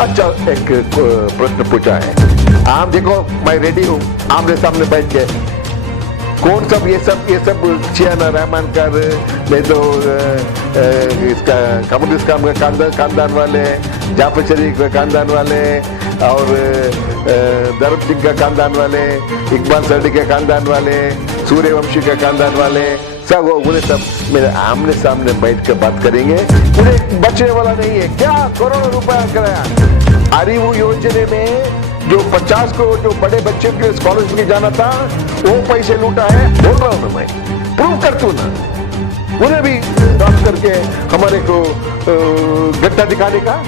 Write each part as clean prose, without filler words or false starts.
अच्छा एक प्रश्न पूछा है। आप देखो, मैं रेडी हूँ आमने सामने बैठ के। कौन सब ये सब चियाना रहमान कर, नहीं तो इसका कमर इस्लाम का खानदान वाले, जाफर शरीफ का खानदान वाले, और धर्म सिंह का खानदान वाले, इकबाल सर्डी के खानदान वाले, सूर्यवंशी के खानदान वाले, सब उन्हें सब मेरे आमने सामने बैठ कर बात करेंगे। उन्हें बचने वाला नहीं है। क्या करोड़ों रुपया कराया आरिवू योजना में, जो 50 को जो बड़े बच्चे के स्कॉलरशिप जाना था, वो पैसे लूटा है। बोल रहा हूं मैं, प्रूव कर तू ना, उन्हें भी बात करके हमारे को गड्ढा दिखाने का।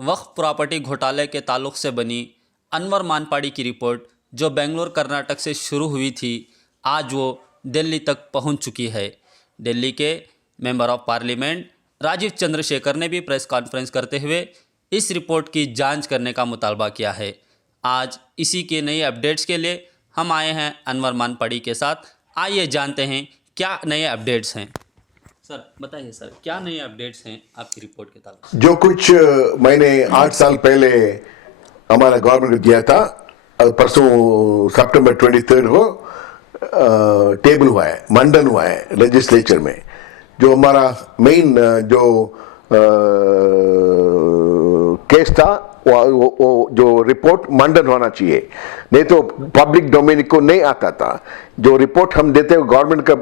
वक्फ प्रॉपर्टी घोटाले के ताल्लुक से बनी अनवर मानपाड़ी की रिपोर्ट, जो बेंगलोर कर्नाटक से शुरू हुई थी, आज वो दिल्ली तक पहुंच चुकी है। दिल्ली के member of parliament Rajeev Chandrasekhar ने भी प्रेस कॉन्फ्रेंस करते हुए इस रिपोर्ट की जांच करने का मुतालबा किया है। आज इसी के नए अपडेट्स के लिए हम आए हैं अनवर मानपाड़ी के साथ। आइए जानते हैं क्या नए अपडेट्स हैं। सर बताइए सर, क्या नए अपडेट्स हैं आपकी रिपोर्ट के ताल्लुक? जो कुछ मैंने 8 साल पहले हमारा गवर्नमेंट को दिया था, परसों सितंबर 23 को टेबल हुआ है, मंडन हुआ है लेजिस्लेचर में। जो हमारा मेन जो केस था, वो जो रिपोर्ट मंडन होना चाहिए, नहीं तो पब्लिक डोमेन को नहीं आता था। जो रिपोर्ट हम देते हैं गवर्नमेंट का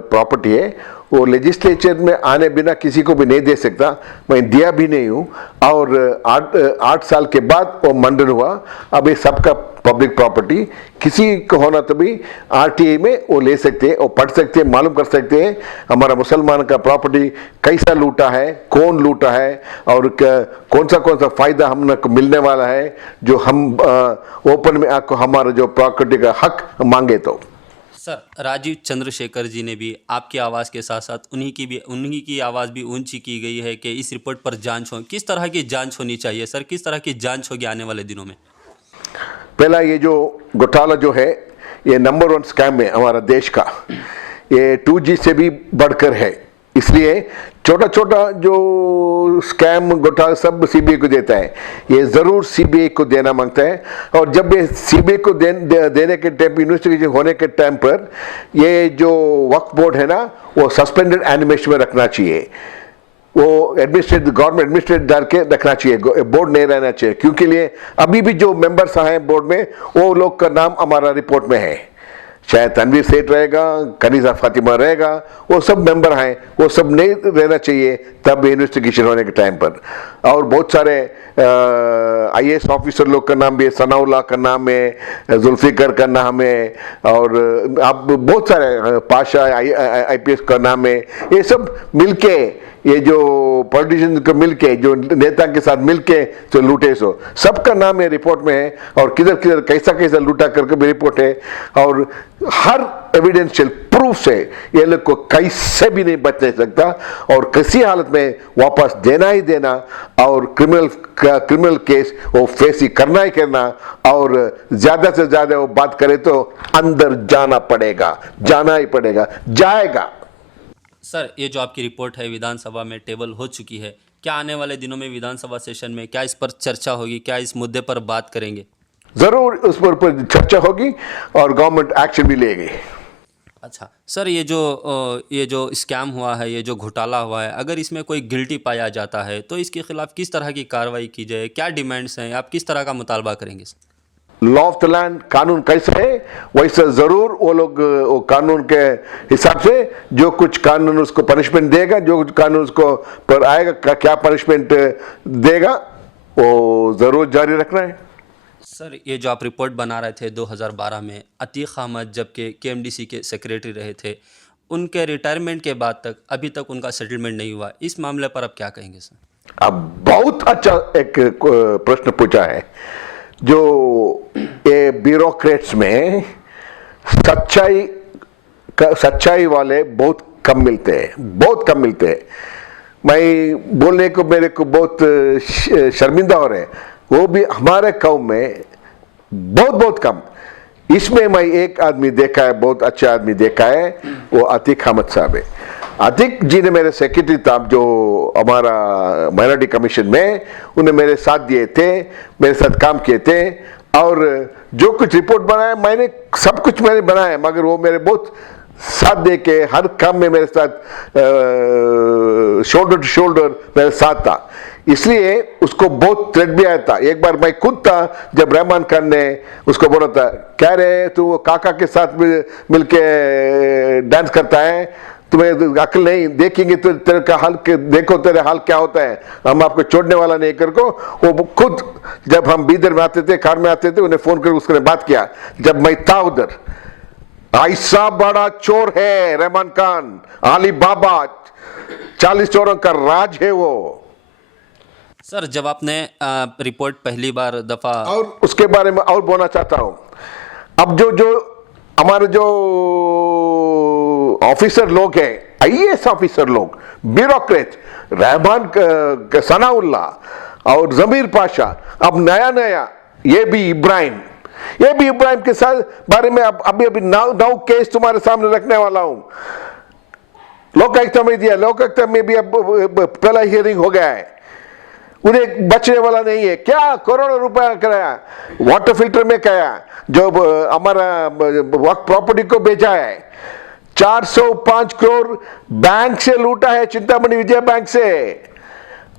प्रॉपर्टी है, वो लेजिस्लेचर में आने बिना किसी को भी नहीं दे सकता। मैं दिया भी नहीं हूँ। और 8 साल के बाद वो मंडन हुआ। अब ये सबका पब्लिक प्रॉपर्टी किसी को होना तो भी आरटीआई में वो ले सकते हैं, वो पढ़ सकते हैं, मालूम कर सकते हैं हमारा मुसलमान का प्रॉपर्टी कैसा लूटा है, कौन लूटा है, और कौन सा फायदा हम को मिलने वाला है, जो हम ओपन में आपको हमारा जो प्रॉपर्टी का हक मांगे। तो सर राजीव चंद्रशेखर जी ने भी आपकी आवाज़ के साथ साथ उन्हीं की आवाज़ भी ऊंची की गई है कि इस रिपोर्ट पर जांच हो। किस तरह की जांच होनी चाहिए सर? किस तरह की जांच होगी आने वाले दिनों में? पहला, ये जो घोटाला जो है, ये नंबर 1 स्कैम है हमारा देश का। ये 2G से भी बढ़कर है। इसलिए छोटा छोटा जो स्कैम घोटाला सब सीबीआई को देता है, ये जरूर सीबीआई को देना मांगता है। और जब ये सीबीआई को देने के टाइम, इन्वेस्टिगेशन होने के टाइम पर, ये जो वक्फ बोर्ड है ना, वो सस्पेंडेड एनिमेशन में रखना चाहिए। वो गवर्नमेंट एडमिनिस्ट्रेट डाल के रखना चाहिए, बोर्ड नहीं रहना चाहिए। क्योंकि लिए अभी भी जो मेंबर्स हैं बोर्ड में, वो लोग का नाम हमारा रिपोर्ट में है। शायद तनवीर सेठ रहेगा, कनीज़ा फातिमा रहेगा, वो सब मेंबर हैं, वो सब नहीं रहना चाहिए तब इन्वेस्टिगेशन होने के टाइम पर। और बहुत सारे IAS ऑफिसर लोग का नाम भी है, सनाउल्लाह का नाम है, जुल्फिकर का नाम है, और अब बहुत सारे पाशा IPS का नाम है। ये सब मिलके, ये जो पॉलिटिशियन को मिलके, जो नेता के साथ मिलके जो लूटे, सो सबका नाम ये रिपोर्ट में है। और किधर किधर कैसा लूटा करके भी रिपोर्ट है। और हर एविडेंशियल प्रूफ से ये लोग को कैसे भी नहीं बच नहीं सकता, और किसी हालत में वापस देना ही देना, और क्रिमिनल केस वो फेस ही करना, और ज्यादा से ज्यादा वो बात करे तो अंदर जाना ही पड़ेगा, जाएगा। सर ये जो आपकी रिपोर्ट है विधानसभा में टेबल हो चुकी है, क्या आने वाले दिनों में विधानसभा सेशन में क्या इस पर चर्चा होगी? क्या इस मुद्दे पर बात करेंगे? जरूर उस पर चर्चा होगी और गवर्नमेंट एक्शन भी लेगी। अच्छा सर, ये जो स्कैम हुआ है, ये जो घोटाला हुआ है, अगर इसमें कोई गिल्टी पाया जाता है तो इसके खिलाफ किस तरह की कार्रवाई की जाए? क्या डिमांड्स हैं? आप किस तरह का मुतालबा करेंगे? लॉ ऑफ द लैंड, कानून कैसा है वैसा जरूर वो लोग वो कानून के हिसाब से जो कुछ कानून उसको पनिशमेंट देगा, जो कुछ कानून उसको पर आएगा, क्या पनिशमेंट देगा, वो जरूर जारी रखना है। सर ये जो आप रिपोर्ट बना रहे थे 2012 में, अतीक अहमद जबकि KMDC के सेक्रेटरी रहे थे, उनके रिटायरमेंट के बाद तक अभी तक उनका सेटलमेंट नहीं हुआ। इस मामले पर आप क्या कहेंगे सर? अब बहुत अच्छा एक प्रश्न पूछा है। जो ये ब्यूरोक्रेट्स में सच्चाई वाले बहुत कम मिलते हैं, बहुत कम मिलते हैं। मैं बोलने को मेरे को बहुत शर्मिंदा हो रहे हैं, वो भी हमारे कौम में बहुत बहुत कम। इसमें मैं एक आदमी देखा है, बहुत अच्छा आदमी देखा है, वो अतीक अहमद साहब है। अतीक जी ने मेरे सेक्रेटरी था जो हमारा माइनॉरिटी कमीशन में, उन्हें मेरे साथ दिए थे, मेरे साथ काम किए थे, और जो कुछ रिपोर्ट बनाया मैंने, सब कुछ मैंने बनाया, मगर वो मेरे बहुत साथ दे के हर काम में मेरे साथ शोल्डर टू शोल्डर मेरे साथ था। इसलिए उसको बहुत थ्रेट भी आया था। एक बार मैं खुद था जब रहमान खान ने उसको बोला था, कह रहे तू काका के साथ मिलके डांस करता है, तुम्हें अक्ल नहीं, देखेंगे तो तेरे का हाल देखो तेरे हाल क्या होता है, हम आपको छोड़ने वाला नहीं कर को। वो खुद जब हम बीदर में आते थे, कार में आते थे, उन्हें फोन कर उसने बात किया जब मैं था उधर, ऐसा बड़ा चोर है रहमान खान, अली बाबा, 40 चोरों का राज है वो। सर, जब आपने रिपोर्ट पहली बार दफ़ा, और उसके बारे में और बोलना चाहता हूं, अब जो हमारे जो ऑफिसर लोग हैं, आईएएस ऑफिसर लोग, ब्यूरोक्रेट, रहमान सनाउल्ला और जमीर पाशा, अब नया ये भी इब्राहिम के साथ बारे में अभी 9 केस तुम्हारे सामने रखने वाला हूं। लोकायुक्त में दिया, लोकायुक्त में भी अब पहला हियरिंग हो गया है, उन्हें बचने वाला नहीं है। क्या करोड़ों रुपया कराया, वाटर फिल्टर में कराया, जो हमारा वक्त प्रॉपर्टी को बेचा है, 405 करोड़ बैंक से लूटा है, चिंतामणि विजय बैंक से।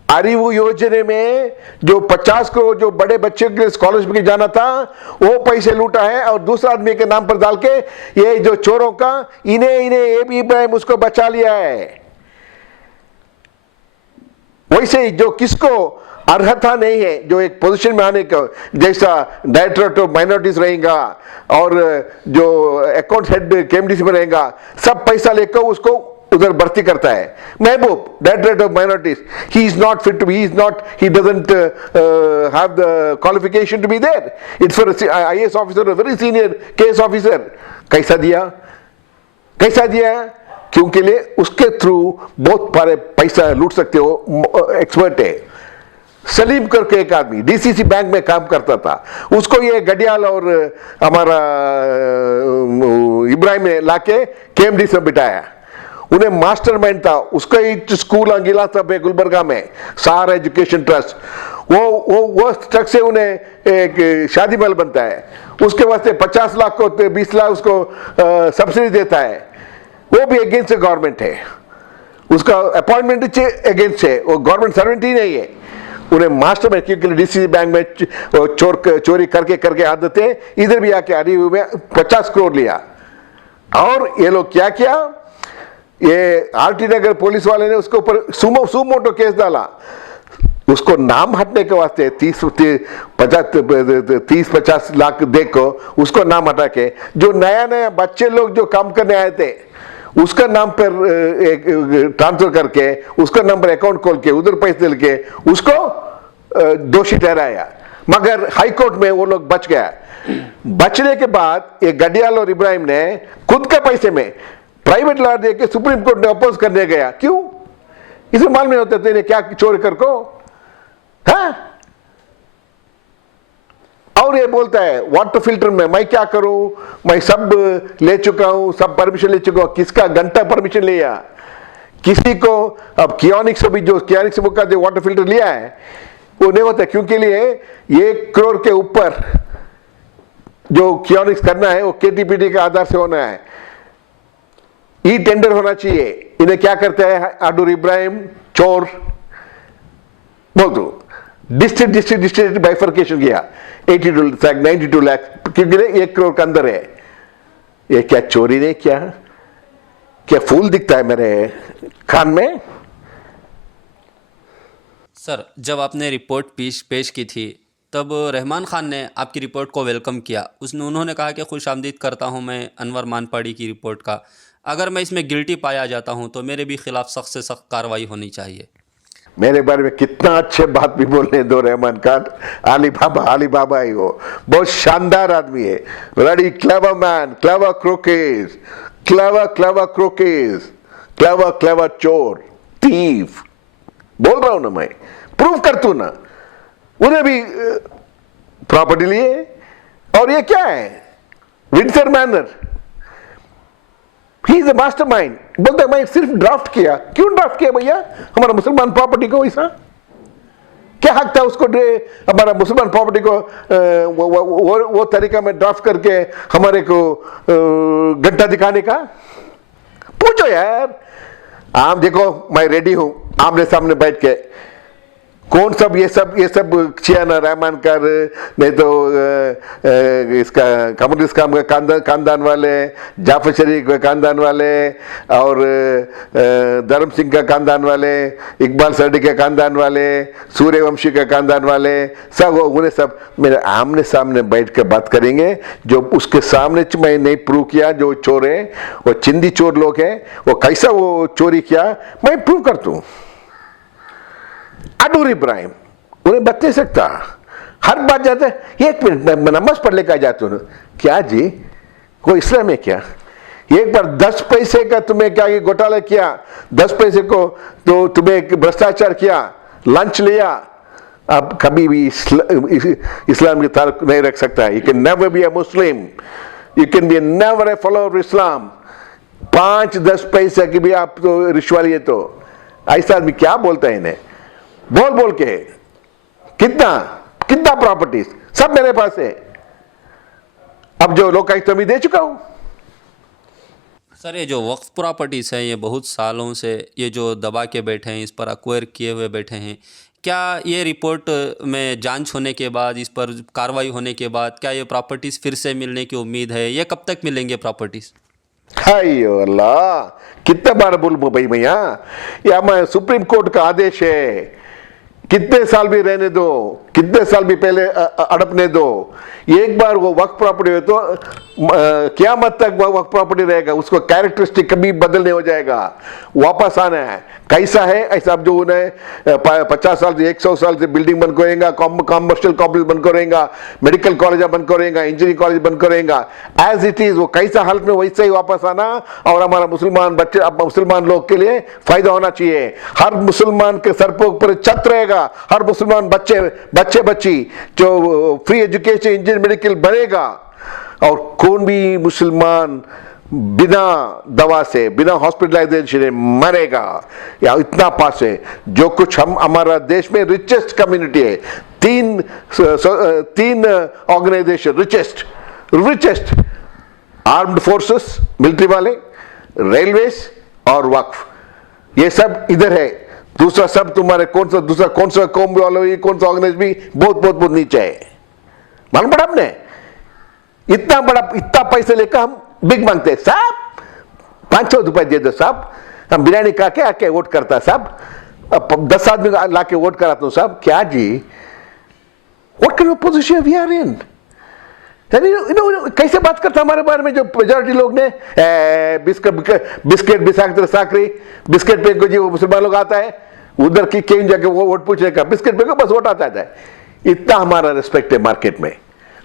अरिवु योजना में जो 50 करोड़ जो बड़े बच्चे के स्कॉलरशिप के जाना था, वो पैसे लूटा है, और दूसरा आदमी के नाम पर डाल के ये जो चोरों का, इन्हें इब्राहिम उसको बचा लिया है। वैसे ही जो किसको अर्हता नहीं है, जो एक पोजीशन में आने का, जैसा डायरेक्टर ऑफ माइनॉरिटीज रहेगा और जो अकाउंट हेड केएमडीसी में रहेगा, सब पैसा लेकर उसको उधर भर्ती करता है। Mehboob, director of minorities, he is not fit to be, he doesn't have the qualification to be there. It's for a IAS officer, a very senior case officer. कैसा दिया? क्योंकि लिए उसके थ्रू बहुत सारे पैसा लूट सकते हो, एक्सपर्ट है। सलीम करके एक आदमी डीसीसी बैंक में काम करता था, उसको ये गडियाल और हमारा इब्राहिम ने लाके केएमडी से बिठाया। उन्हें मास्टरमाइंड था, उसका ही स्कूल अंगिला था गुलबर्गा में, सहारा एजुकेशन ट्रस्ट, वो ट्रस्ट से उन्हें एक शादी महल बनता है, उसके वास्ते 50 लाख को 20 लाख उसको सब्सिडी देता है। वो भी अगेंस्ट गवर्नमेंट है, उसका अपॉइंटमेंट अगेंस्ट है, वो गवर्नमेंट सर्वेंट ही नहीं है। उन्हें मास्टर में, क्योंकि डीसीसी बैंक में चोरी करके आदतें, इधर भी आके अरिवु में 50 करोड़ लिया। और ये लोग क्या किया, ये आरटी नगर पुलिस वाले ने उसके ऊपर सुमोटो केस डाला, उसको नाम हटने के वास्ते 30-50 लाख देखो, उसको नाम हटा के जो नया बच्चे लोग जो काम करने आए थे उसका नाम पर ट्रांसफर करके, उसका नाम पर अकाउंट खोल के उधर पैसे दे के उसको दोषी ठहराया। मगर हाई कोर्ट में वो लोग बच गया। बचने के बाद ये गडियाल और इब्राहिम ने खुद के पैसे में प्राइवेट लॉयर दे के सुप्रीम कोर्ट ने अपोज करने गया। क्यों? इसे मालूम नहीं होता तेरे क्या चोरी कर को, हाँ? और ये बोलता है वाटर फिल्टर में मैं क्या करूं, मैं सब ले चुका हूं, सब परमिशन ले चुका हूं। किसका घंटा परमिशन लिया? किसी को अब कियोनिक्स भी, जो कियोनिक्स का जो वाटर फिल्टर लिया है वो नहीं होता, क्योंकि लिए 1 करोड़ के ऊपर जो कियोनिक्स करना है वो केटीपीटी के आधार से होना है, ई टेंडर होना चाहिए। इन्हें क्या करते हैं अडूर इब्राहिम, चोर बोल दो, डिस्ट्रिक्ट बाइफर्केशन किया, 92 लाख, क्योंकि 1 करोड़ के अंदर है। ये क्या चोरी ने किया? क्या फूल दिखता है मेरे कान में? सर, जब आपने रिपोर्ट पेश की थी तब रहमान खान ने आपकी रिपोर्ट को वेलकम किया। उन्होंने कहा कि खुशामदीद करता हूं मैं अनवर मानपाड़ी की रिपोर्ट का, अगर मैं इसमें गिल्टी पाया जाता हूं तो मेरे भी खिलाफ सख्त से सख्त कार्रवाई होनी चाहिए। मेरे बारे में कितना अच्छे बात भी बोलने दो रहमान खान। अली बाबा ही हो, बहुत शानदार आदमी है, very clever man, clever crooks, clever चोर, थीफ, बोल रहा हूं ना मैं, प्रूव कर तू ना। उन्हें भी प्रॉपर्टी लिए, और ये क्या है, Windsor manner, he is a mastermind. बोलते मैं सिर्फ ड्राफ्ट किया। क्यों ड्राफ्ट किया भैया हमारा मुसलमान प्रॉपर्टी को? वैसा क्या हक था उसको हमारा मुसलमान प्रॉपर्टी को वो तरीका में ड्राफ्ट करके हमारे को गड्ढा दिखाने का? पूछो यार। आप देखो, मैं रेडी हूं आमने सामने बैठ के, कौन सब ये सब चियाना रहमान कर, नहीं तो इसका कमर इस्लाम का खानदान वाले, जाफर शरीफ के खानदान वाले, और धर्म सिंह का खानदान वाले, इकबाल सरडी के खानदान वाले, सूर्यवंशी के खानदान वाले, सब उन्हें सब मेरे आमने सामने बैठ के बात करेंगे। जो उसके सामने मैं नहीं प्रूव किया, जो चोर है, वो चिंदी चोर लोग हैं, वो कैसा वो चोरी किया मैं प्रूव कर दूं। अडूर इब्राहिम उन्हें बता नहीं सकता, हर बात जाता है 1 मिनट मैं नमाज पढ़ लेकर जाता हूं। क्या जी, कोई इस्लाम है क्या? एक बार 10 पैसे का तुम्हें क्या ये घोटाला किया, 10 पैसे को तो तुम्हें भ्रष्टाचार किया, लंच लिया, अब कभी भी इस्लाम की ताल्लुक नहीं रख सकता है। You can never be a Muslim, you can be never a follower of Islam. 5-10 पैसे की भी आप तो रिश्वत लिए, तो ऐसा आदमी क्या बोलता है इन्हें? बोल के कितना प्रॉपर्टीज सब मेरे पास है। अब जो लोकायुक्त मैं दे चुका हूं। सर, ये जो वक्फ प्रॉपर्टीज़ है, ये बहुत सालों से ये जो दबा के बैठे हैं, इस पर अक्वायर किए हुए बैठे हैं। क्या ये रिपोर्ट में जांच होने के बाद, इस पर कार्रवाई होने के बाद, क्या ये प्रॉपर्टीज़ फिर से मिलने की उम्मीद है? ये कब तक मिलेंगे प्रॉपर्टीज़? हाय अल्लाह, कितना बार बोलूं भाई भैया, या सुप्रीम कोर्ट का आदेश है, कितने साल भी रहने दो, कितने साल भी पहले अड़पने दो। एक बार वो वक्फ प्रॉपर्टी है तो क़यामत तक वो वक्फ प्रॉपर्टी रहेगा, उसको कैरेक्टरिस्टिक कभी बदलने हो जाएगा, वापस आना है। कैसा है ऐसा? अब जो उन्हें 50 साल से 100 साल से बिल्डिंग बन करेगा, कॉमर्शियल कॉम्प्लेक्स बन करेगा, मेडिकल कॉलेज बन करेगा, इंजीनियरिंग कॉलेज बन करेगा, एज इट इज वो कैसा हालत में वैसे ही वापस आना। और हमारा मुसलमान बच्चे, मुसलमान लोग के लिए फायदा होना चाहिए। हर मुसलमान के सर पर ऊपर छत रहेगा, हर मुसलमान बच्ची जो फ्री एजुकेशन, इंजीनियर, मेडिकल बनेगा, और कौन भी मुसलमान बिना दवा से, बिना हॉस्पिटलाइजेशन मरेगा। या इतना पास है। जो कुछ हमारा देश में रिचेस्ट कम्युनिटी है, तीन organisation richest, armed forces military वाले, रेलवेज और वक्फ, ये सब इधर है। दूसरा सब तुम्हारे कौन सा कौम वालों, कौन सा ऑर्गेनाइजेशन भी बहुत नीचे है। मालूम पड़ा आपने? इतना पैसे लेकर हम बिग मांगते हैं साहब, 500 रुपए दे दो साहब, हम बिरयानी खा के आके वोट करता साहब, 10 आदमी ला के वोट कराता हूं साहब। क्या जी, what kind of position we are in? कैसे बात करता हमारे बारे में जो मेजॉरिटी लोग ने बिस्किट बिसाकर साकरी बिस्किट पे जी वो मुसलमान लोग आता है उधर की कहीं जाके वो वोट पूछने का, बिस्किट पे को बस वोट आता है। इतना हमारा रिस्पेक्ट है मार्केट में।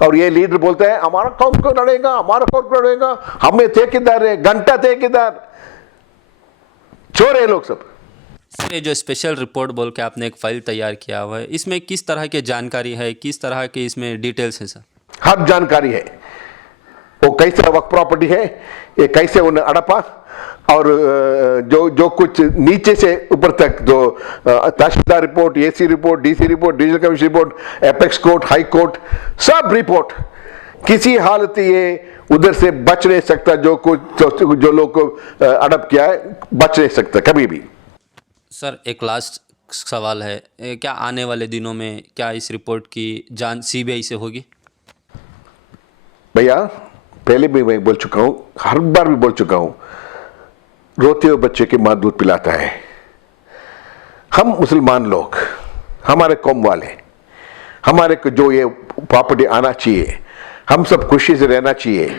और ये लीडर बोलते हैं हमारा कौम को लड़ेगा, हमारा कौम को लड़ेगा, हमें ठेकेदार है, घंटा ठेकेदार, चोर है लोग सब। सर, ये जो स्पेशल रिपोर्ट बोल के आपने एक फाइल तैयार किया हुआ है, इसमें किस तरह की जानकारी है, किस तरह के इसमें डिटेल्स हैं सर? हर जानकारी है। वो कैसे वक्फ प्रॉपर्टी है, ये कैसे उन्हें अड़पा, और जो कुछ नीचे से ऊपर तक, जो tehsildar report, AC report, DC report, divisional commissioner report, apex court, high court, सब रिपोर्ट, किसी हालत ये उधर से बच नहीं सकता। जो लोग को अड़प किया है बच नहीं सकता कभी भी। सर, एक लास्ट सवाल है, क्या आने वाले दिनों में क्या इस रिपोर्ट की जांच सीबीआई से होगी? भैया पहले भी मैं बोल चुका हूं, हर बार भी बोल चुका हूं, रोते हुए बच्चे की मां दूध पिलाता है। हम मुसलमान लोग, हमारे कौम वाले, हमारे को जो ये प्रॉपर्टी आना चाहिए, हम सब खुशी से रहना चाहिए।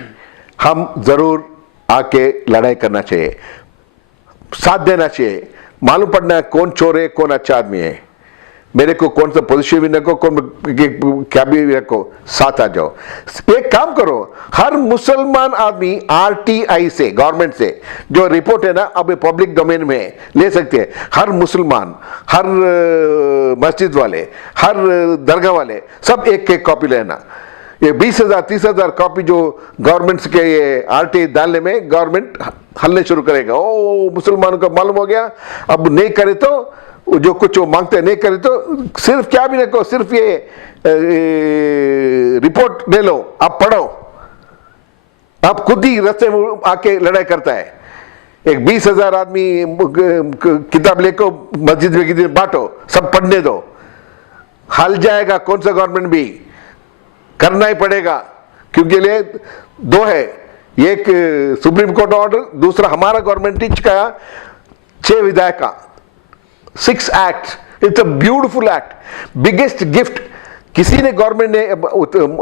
हम जरूर आके लड़ाई करना चाहिए, साथ देना चाहिए। मालूम पड़ना है कौन चोर है कौन अच्छा आदमी है। मेरे को कौन सा पोजीशन भी रखो, कौन क्या भी रखो, साथ आ जाओ। एक काम करो, हर मुसलमान आदमी आरटीआई से, गवर्नमेंट से जो रिपोर्ट है ना, अब पब्लिक डोमेन में है, ले सकते हैं। हर मुसलमान, हर मस्जिद वाले, हर दरगाह वाले, सब एक एक कॉपी लेना। ये 20,000 30,000 कॉपी जो गवर्नमेंट के ये आरटीआई डालने में गवर्नमेंट हल्ले शुरू करेगा। ओ मुसलमानों को मालूम हो गया, अब नहीं करे तो जो कुछ वो मांगते नहीं करे तो सिर्फ क्या भी रखो, सिर्फ ये रिपोर्ट ले लो, आप पढ़ो, आप खुद ही रास्ते में आके लड़ाई करता है। एक 20,000 आदमी किताब लेको मस्जिद में किसी बांटो, सब पढ़ने दो, हल जाएगा कौन सा गवर्नमेंट भी, करना ही पड़ेगा। क्योंकि लिए दो है, एक सुप्रीम कोर्ट ऑर्डर, दूसरा हमारा गवर्नमेंट ही चुकाया 6 विधायक का 6 act. It's a beautiful act, biggest gift किसी ने गवर्नमेंट ने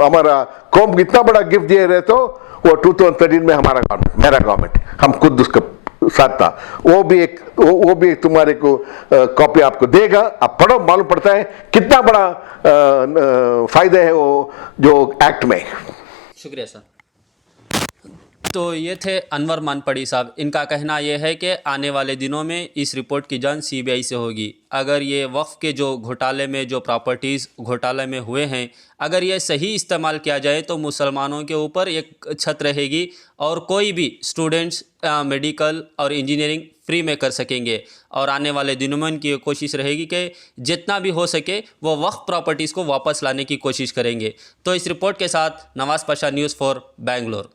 हमारा कौम इतना बड़ा गिफ्ट दिए रहे तो वो 2013 में हमारा गवर्नमेंट, मेरा गवर्नमेंट, हम खुद उसका साथ था। वो भी एक तुम्हारे को कॉपी आपको देगा, आप पढ़ो, मालूम पड़ता है कितना बड़ा फायदा है वो जो एक्ट में। शुक्रिया सर। तो ये थे अनवर मानपड़ी साहब। इनका कहना यह है कि आने वाले दिनों में इस रिपोर्ट की जांच सीबीआई से होगी। अगर ये वक्फ के जो घोटाले में, जो प्रॉपर्टीज़ घोटाले में हुए हैं, अगर ये सही इस्तेमाल किया जाए तो मुसलमानों के ऊपर एक छत रहेगी और कोई भी स्टूडेंट्स मेडिकल और इंजीनियरिंग फ्री में कर सकेंगे। और आने वाले दिनों में उनकी कोशिश रहेगी कि जितना भी हो सके वो वक्फ प्रॉपर्टीज़ को वापस लाने की कोशिश करेंगे। तो इस रिपोर्ट के साथ नवाज़ पाशा, न्यूज़ 4 बेंगलोर।